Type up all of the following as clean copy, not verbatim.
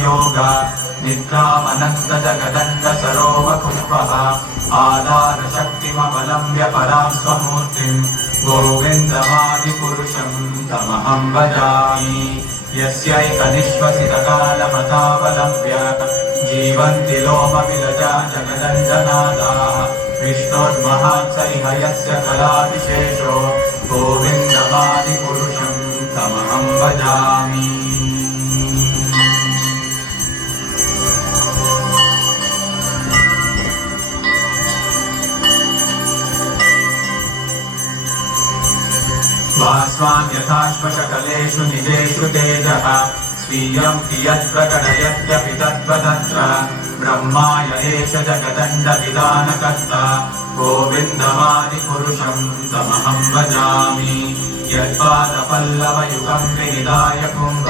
योगा निद्रामनन्द जगदण्ड सरोमकुम्भः आधारशक्तिमवलम्ब्य परां स्वमूर्तिम् गोविन्दमादिपुरुषं तमहं भजामि। यस्यैकनिश्वसितकालमतावलम्ब्य जीवन्ति लोमविलजा जगदण्डनादाः विष्णोर्महान् सैह यस्य कलाविशेषो गोविन्दमादिपुरुषं तमहं भजामि। स्वास्वान् यथाश्वशकलेषु निजेषु तेजः स्वीयं कियत्प्रकटयत्यपि तत्त्वतत्र ब्रह्माय एष जगदण्डविधानकर्ता गोविन्दमादिपुरुषं तमहं भजामि। यत्पादपल्लवयुगं विनिधाय कुम्भ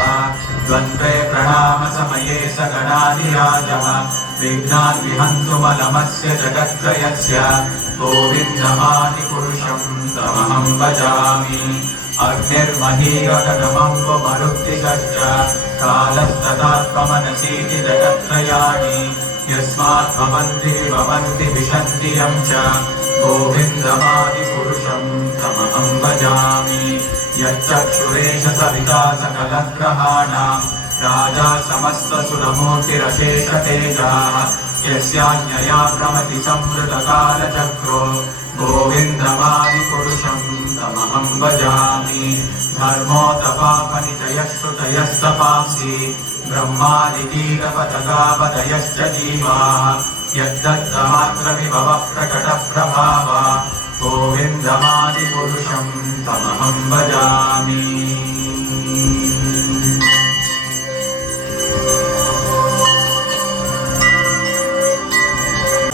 द्वन्द्वे प्रणामसमये स गणाधिराजः विघ्नान् विहन्तुमलमस्य जगत्त्रयस्य गोविन्दमादिपुरुषं तमहं भजामि। अग्निर्महीयगगमम्बुमरुक्तिश्च कालस्तदात्ममनसीति जगत्त्रयाणि यस्मात् भवन्ति विशन्ति यं च गोविन्दमादिपुरुषं तमहं भजामि। यच्चक्षुरेश सविता सकलग्रहाणां राजा समस्तसुरमूर्तिरशेषतेजाः यस्याज्ञया भ्रमति संवृतकालचक्रो गोविन्दमादिपुरुषं तमहं भजामि। धर्मोतपापनिचयश्रुतयस्तपांसि ब्रह्मादिकीटपतगापदयश्च जीवाः यद्दत्तमात्रविभवः प्रकटप्रभावा गोविन्दमादिपुरुषं तमहं भजामि।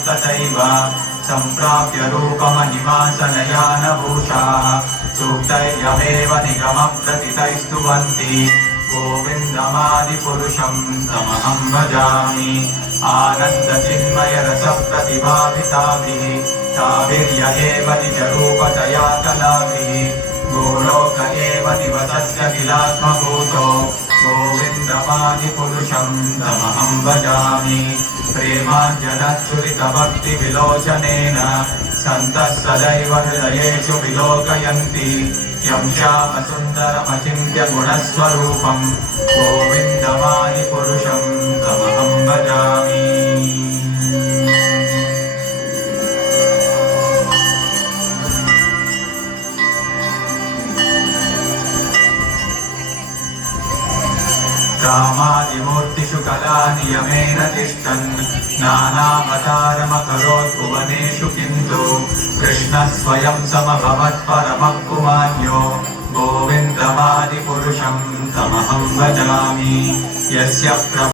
तथैव सम्प्राप्य रूपमहिमासनयानभूषाः सूक्तैर्यमेव निगमप्रतितैस्तुवन्ति गोविन्दमादिपुरुषं तमहं भजामि। आनन्दचिन्मयरसप्रतिभाविताभिः ताभिर्य एव निजरूपतया कलाभिः गोलोक एव निवसस्य किलात्मभूतो गोविन्दमादिपुरुषं तमहं भजामि। प्रेमाञ्जनच्छुरितभक्तिविलोचनेन सन्तः सदैव हृदयेषु विलोकयन्ति यं श्यामसुन्दरमचिन्त्य गुणस्वरूपं गोविन्दमादिपुरुषं तमहं भजामि। रामादिमूर्तिषु कलानियमेन तिष्ठन् नानावतारमकरोत् भुवनेषु किन्तु कृष्णः स्वयं समभवत् परमः पुमान्यो गोविन्दमादिपुरुषं तमहं भजामि यस्य